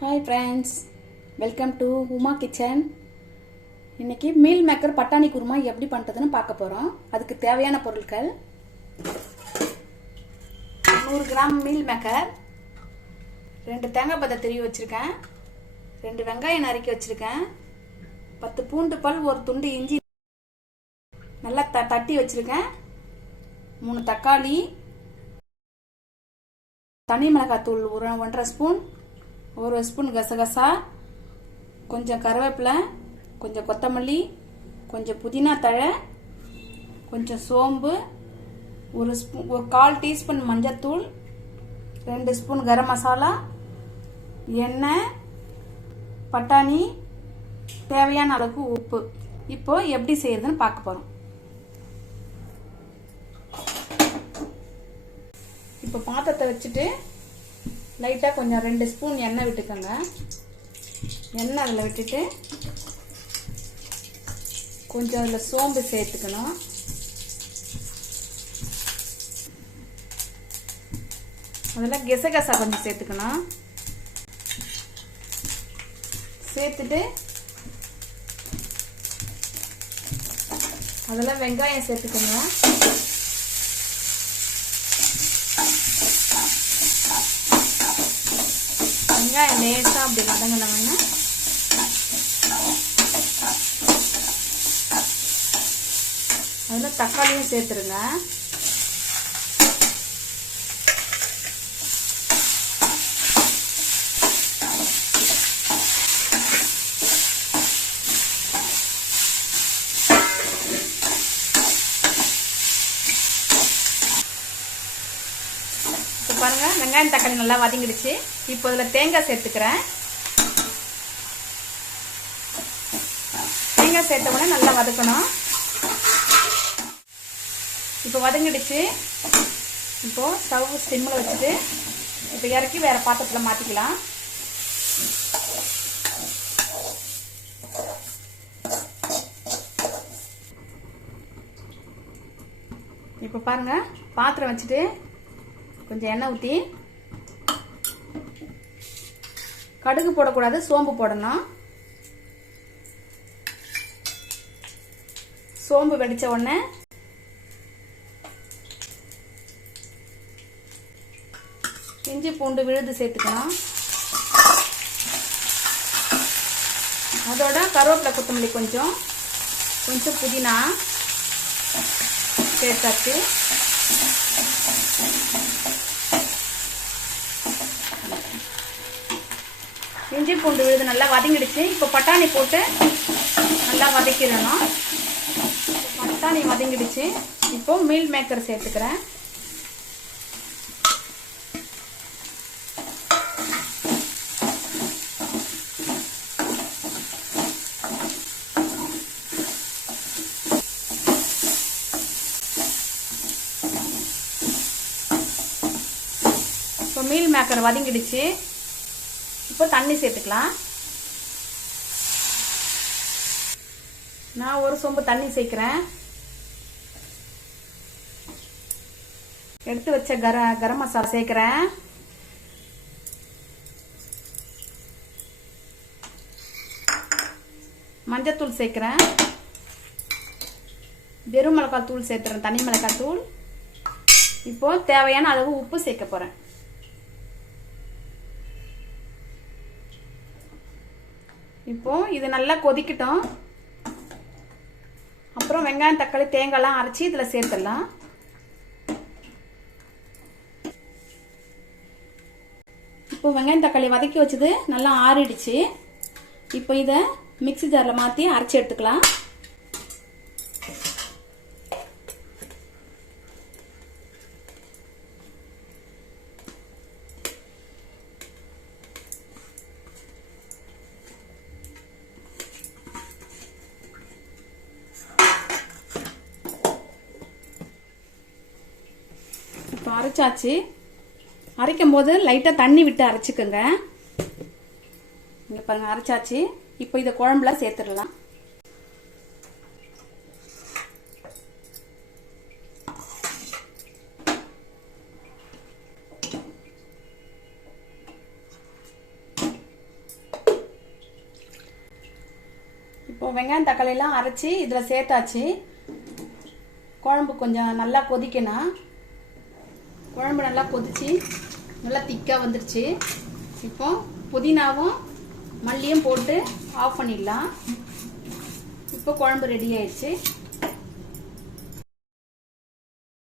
Hi friends, welcome to Uma kitchen. இன்னைக்கு meal maker பட்டாணி குருமா எப்படி பண்ணுறதுன்னு பார்க்க போகிறோம். அதுக்கு தேவையான பொருட்கள்: 100 கிராம் மீல் மேக்கர், 2 தேங்காய் பத்தை திருவி வச்சுருக்கேன், 2 வெங்காயம் நறுக்கி வச்சுருக்கேன், 10 பூண்டு பல், 1 துண்டு இஞ்சி நல்லா தட்டி வச்சுருக்கேன், 3 தக்காளி, தனி மிளகாத்தூள் 1.5 ஸ்பூன், 1 ஸ்பூன் கசகசா, கொஞ்சம் கருவேப்பிலை, கொஞ்சம் கொத்தமல்லி, கொஞ்சம் புதினா தழை, கொஞ்சம் சோம்பு, 1/4 டீஸ்பூன் மஞ்சத்தூள், 2 ஸ்பூன் கரம் மசாலா, எண்ணெய், பட்டாணி, தேவையான அளவுக்கு உப்பு. இப்போ எப்படி செய்யறதுன்னு பார்க்க போறோம். இப்போ பாத்திரத்தை வச்சுட்டு லைட்டாக கொஞ்சம் 2 ஸ்பூன் எண்ணெய் விட்டுக்கோங்க. எண்ணெய் அதில் விட்டுட்டு கொஞ்சம் அதில் சோம்பு சேர்த்துக்கணும். அதில் கசகசா கொஞ்சம் சேர்த்துக்கணும். சேர்த்துட்டு அதில் வெங்காயம் சேர்த்துக்கணும். வெங்காயம் லேசாக அப்படி வதங்கினவங்க அதில் தக்காளியும் சேர்த்துருங்க. இப்போ பாருங்க, வெங்காயம் தக்காளி நல்லா வதங்கிடுச்சு. இப்போ இதில் தேங்காய் சேர்த்துக்கிறேன். தேங்காய் சேர்த்த உடனே நல்லா வதக்கணும். இப்போ வதங்கிடுச்சு. இப்போ ஸ்டவ் சிம்மில் வச்சுட்டு இப்போ இறக்கி வேற பாத்திரத்தில் மாற்றிக்கலாம். இப்போ பாருங்க, பாத்திரம் வச்சுட்டு கொஞ்சம் எண்ணெய் ஊற்றி, கடுகு போடக்கூடாது, சோம்பு போடணும். சோம்பு வெடிச்ச உடனே இஞ்சி பூண்டு விழுது சேர்த்துக்கணும். அதோட கருவேப்பிலை கொத்தமல்லி கொஞ்சம் புதினா சேர்த்தாச்சு. இஞ்சி பூண்டு விழுது நல்லா வதங்கிடுச்சு. இப்போ பட்டாணி போட்டு நல்லா வதக்கிடணும். பட்டாணி வதங்கிடுச்சு. இப்போ மீல் மேக்கர் சேர்த்துக்கிறேன். இப்போ மீல் மேக்கர் வதங்கிடுச்சு. இப்போ தண்ணி சேர்த்துக்கலாம். நான் 1 சொம்பு தண்ணி சேர்க்கிறேன். எடுத்து வச்ச கரம் மசாலா சேர்க்கிறேன். மஞ்சத்தூள் சேர்க்கிறேன். வெறும் மிளகாய் தூள் சேர்த்துறேன், தனி மிளகாய் தூள். இப்போ தேவையான அளவு உப்பு சேர்க்க போறேன். இப்போ இது நல்லா கொதிக்கட்டும். அப்புறம் வெங்காயம் தக்காளி தேங்காய்லாம் அரைச்சி இதில் சேர்த்துடலாம். இப்போ வெங்காயம் தக்காளி வதக்கி வச்சது நல்லா ஆறிடுச்சு. இப்போ இதை மிக்ஸி ஜாரில் மாற்றி அரைச்சி எடுத்துக்கலாம். இப்போ அரைச்சாச்சு. அரைக்கும் போது லைட்டாக தண்ணி விட்டு அரைச்சிக்கோங்க. இங்கே பாருங்க, அரைச்சாச்சு. இப்போ இதை குழம்புல சேர்த்துடலாம். இப்போ வெங்காயம் தக்காளி எல்லாம் அரைச்சி இதில் சேர்த்தாச்சு. குழம்பு கொஞ்சம் நல்லா கொதிக்கணும். குழம்பு நல்லா கொதிச்சு நல்லா திக்காக வந்துருச்சு. இப்போ புதினாவும் மல்லியும் போட்டு ஆஃப் பண்ணிடலாம். இப்போ குழம்பு ரெடி ஆயிடுச்சு.